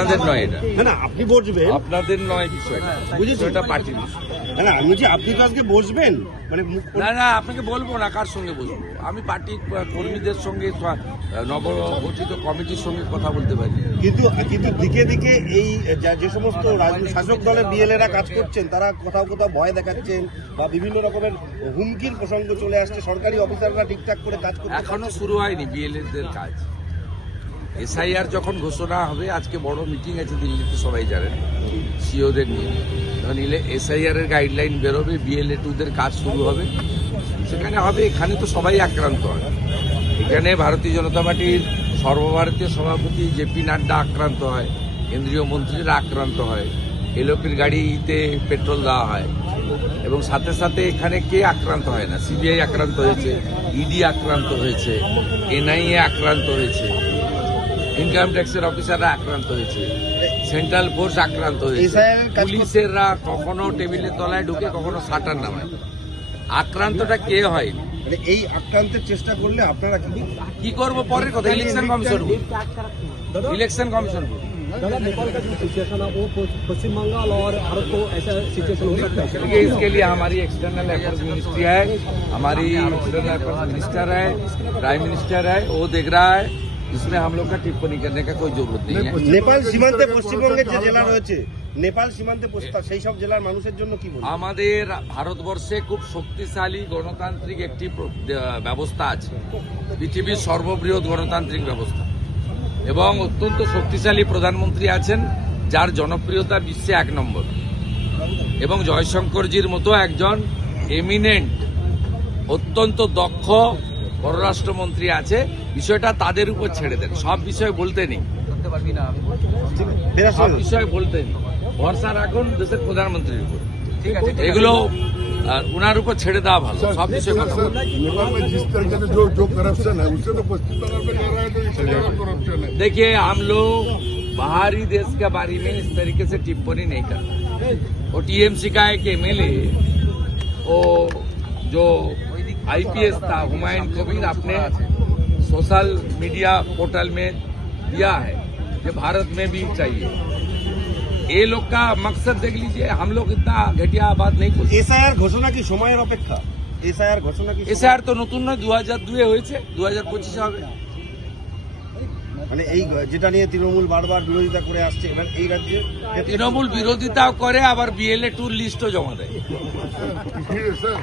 আপনাদের নয় এটা। না আপনি বসবেন। আপনাদের নয় বিষয়টা বুঝেছি। বিষয়টা পার্টির বিষয়। না আমি আপনি তো আজকে বসবেন। মানে না না আপনাকে বলব না কার সঙ্গে বলব আমি পার্টি কর্মীদের সঙ্গে নবগঠিত কমিটির সঙ্গে কথা বলতে পারি। কিন্তু কিন্তু দিকে দিকে এই যে সমস্ত শাসক দলের বিএলএরা কাজ করছেন তারা কোথাও কোথাও ভয় দেখাচ্ছেন বা বিভিন্ন রকমের হুমকির প্রসঙ্গ চলে আসছে। সরকারি অফিসাররা ঠিকঠাক করে কাজ করতে এখনও শুরু হয়নি বিএলএদের কাজ। এসআইআর যখন ঘোষণা হবে, আজকে বড় মিটিং আছে দিল্লিতে, সবাই জানেন সিওদের নিয়ে। তখন এসআইআর এর গাইডলাইন বেরোবে বিএলএ টুদের কাজ শুরু হবে। সেখানে হবে, এখানে তো সবাই আক্রান্ত হয়। এখানে ভারতীয় জনতা পার্টির সর্বভারতীয় সভাপতি জেপি নাড্ডা আক্রান্ত হয়, কেন্দ্রীয় মন্ত্রীরা আক্রান্ত হয় এলোপির গাড়িতে পেট্রোল দেওয়া হয়, এবং সাথে সাথে এখানে কে আক্রান্ত হয় না? সিবিআই আক্রান্ত হয়েছে ইডি আক্রান্ত হয়েছে এনআইএ আক্রান্ত হয়েছে। ইনকাম ট্যাক্সের অফিসাররা আক্রান্ত হয়েছে সেন্ট্রাল ফোর্স আক্রান্ত হয়েছে SIR এর কাজ- পুলিশেররা কখনো টেবিলের তলায় ঢুকে কখনো সাটার নামায় আক্রান্তটা কে হয়নি মানে এই আক্রান্তের চেষ্টা করলে আপনারা কি কি করব পরের কথা ইলেকশন কমিশন ইলেকশন কমিশন दादा नेपाल का जो सिचुएशन है वो पश्चिम बंगाल और भारत को ऐसा सिचुएशन हो सकता है देखिए इसके लिए हमारी एक्सटर्नल अफेयर्स मिनिस्ट्री है हमारी एक्सटर्नल अफेयर्स मिनिस्टर है प्राइम मिनिस्टर है वो देख रहा है इसमें हम लोग का टिप्पणी करने का कोई जरूरत नहीं है নেপাল সীমান্তে পশ্চিমবঙ্গের যে জেলা রয়েছে নেপাল সীমান্তে পশ্চিম- সেই সব জেলার মানুষের জন্য কি বলবেন আমাদের ভারতবর্ষে খুব শক্তিশালী গণতান্ত্রিক একটি প্র- আহ, ব্যবস্থা আছে পৃথিবীর সর্ববৃহৎ গণতান্ত্রিক ব্যবস্থা এবং অত্যন্ত শক্তিশালী প্রধানমন্ত্রী আছেন যার জনপ্রিয়তা বিশ্বে এক নম্বর এবং জয়শঙ্করজির মতো একজন এমিনেন্ট অত্যন্ত দক্ষ পররাষ্ট্রমন্ত্রী আছে বিষয়টা তাদের উপর ছেড়ে দেন সব বিষয় বলতে নেই ফেরার সব সময় বিষয় বলতে নেই ভরসা রাখুন দেশের প্রধানমন্ত্রীর উপর এগুলো আহ, উনার উপর ছেড়ে দেওয়া ভালো সব বিষয়ে কথা বলুন। नेपाल में जिस तरीके से जो जो करप्शन है उससे तो पश्चिम बंगाल में लग रहा है तो इससे ज्यादा करप्शन है देखिए हम लोग बाहरी देश के बारे में इस तरीके से टिप्पणी नहीं करते वो टीएमसी का एक एमएलए वो जो आईपीएस था हुमायूं कबीर अपने सोशल मीडिया पोर्टल में दिया है कि भारत में भी चाहिए ये लोग का मकसद देख लीजिए हम लोग इतना घटिया बात नहीं बोलते এসআইআর ঘোষণা কি সময়ের অপেক্ষা এসআইআর ঘোষণা কি এসে আর তো নতুন নয় দু হাজার দুয়ে হয়েছে দু হাজার পঁচিশে হবে মানে এই যেটা নিয়ে তৃণমূল বারবার বিরোধিতা করে আসছে এবার এই রাজ্যে তৃণমূল বিরোধিতাও করে আবার বিএলএ টুর লিস্টও জমা দেয় इसलिए सर